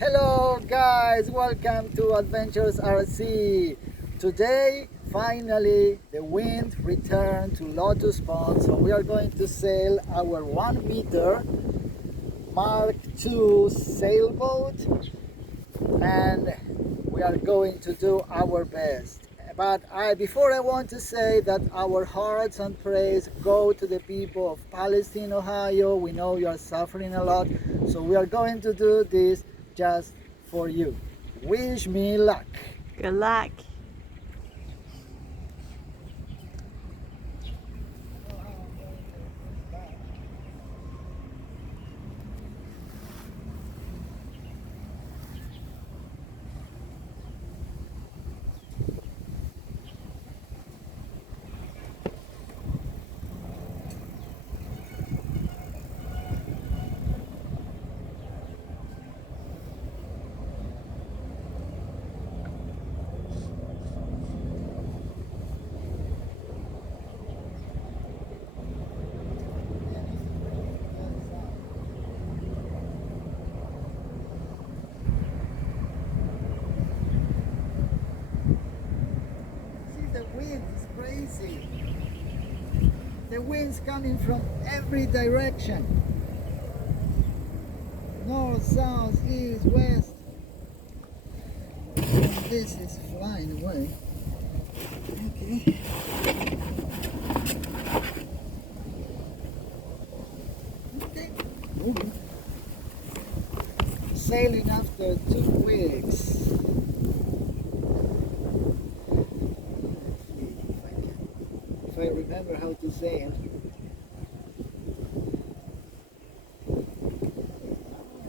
Hello guys, welcome to Adventures RC. Today, finally, the wind returned to Lotus Pond, so we are going to sail our 1 meter Mark II sailboat, and we are going to do our best. But before I want to say that our hearts and praise go to the people of Palestine, Ohio. We know you are suffering a lot, so we are going to do this just for you. Wish me luck. Good luck. See, the wind is crazy. The wind's coming from every direction. North, south, east, west. This is flying away. Okay. Okay. Moving. Sailing after 2 weeks. If I remember how to sail.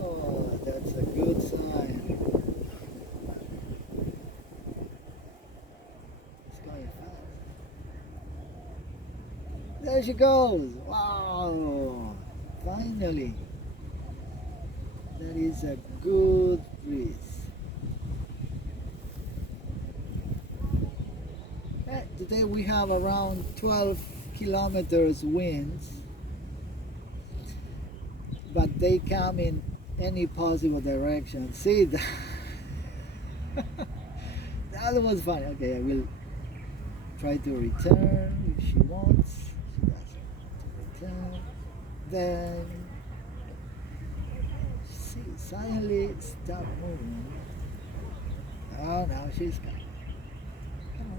Oh, that's a good sign. It's going fast. There she goes. Wow. Finally. That is a good breeze. Today we have around 12 kilometers winds, but they come in any possible direction. See that? That was fun. Okay, I will try to return if she wants. She doesn't return. Then see, suddenly stop moving. Oh, now she's coming. Come on.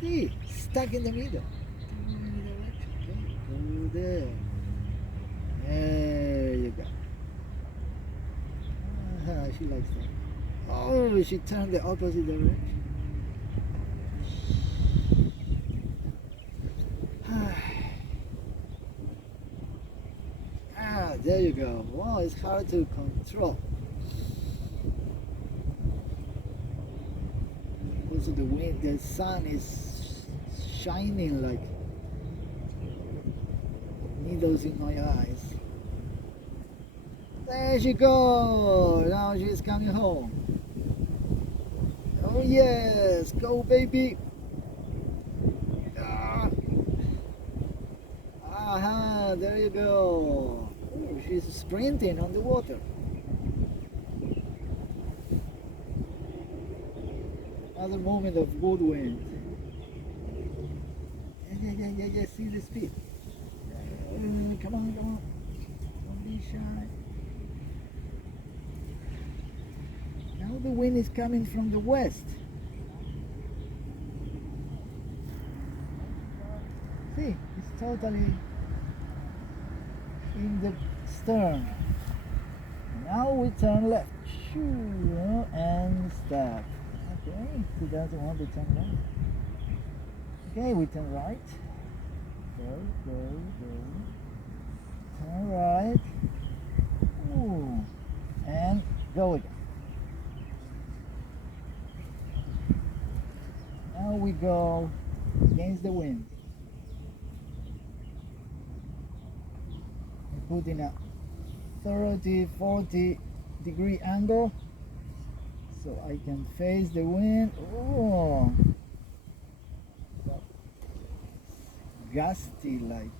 See, stuck in the middle. Okay, go there. There you go. She likes that. Oh, she turned the opposite direction. There you go. Wow, it's hard to control. Also, the wind, the sun is shining like needles in my eyes. There she goes. Now she's coming home. Oh yes, go baby. Aha, there you go. Oh, she's sprinting on the water. Another moment of good wind. Yeah, see the speed. Come on. Don't be shy. Now the wind is coming from the west. See, it's totally in the stern. Now we turn left. Shoo, and stop. Okay, he doesn't want to turn left. Okay, we turn right. Go. Turn right. Ooh. And go again. Now we go against the wind. We put in a 30-40 degree angle so I can face the wind. Oh, gusty like.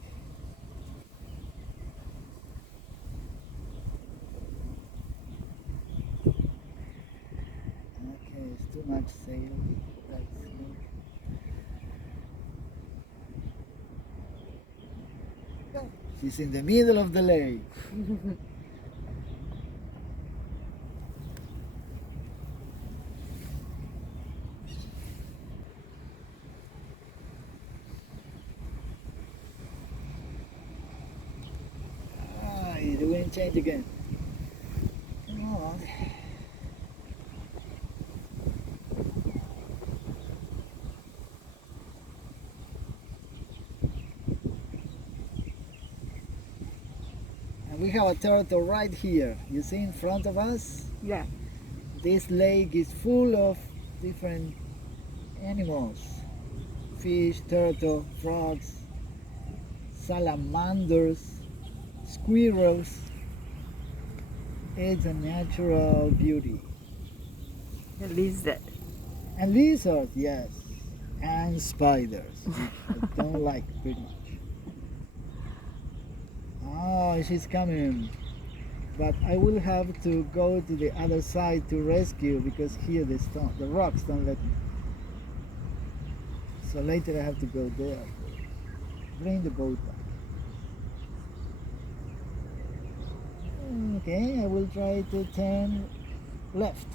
She's in the middle of the lake. Ah, the wind changed again. Come on. And we have a turtle right here. You see in front of us? Yeah. This lake is full of different animals. Fish, turtle, frogs, salamanders, squirrels. It's a natural beauty. At least that. And lizards, yes. And spiders, which I don't like pretty much. Oh, she's coming. But I will have to go to the other side to rescue because here the rocks don't let me. So later I have to go there. Bring the boat back. Okay, I will try to turn left.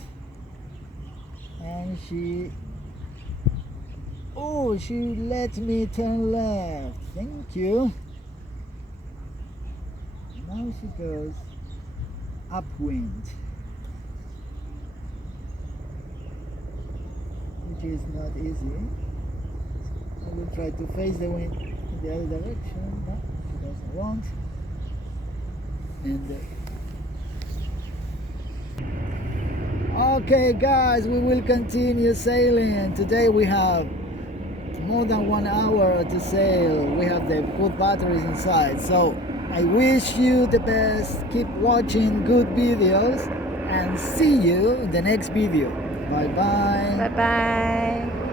And she let me turn left. Thank you. Now she goes upwind, which is not easy. I will try to face the wind in the other direction. No, she doesn't want. And okay guys, we will continue sailing. Today we have more than 1 hour to sail. We have the good batteries inside. So I wish you the best. Keep watching good videos and see you in the next video. Bye bye. Bye bye.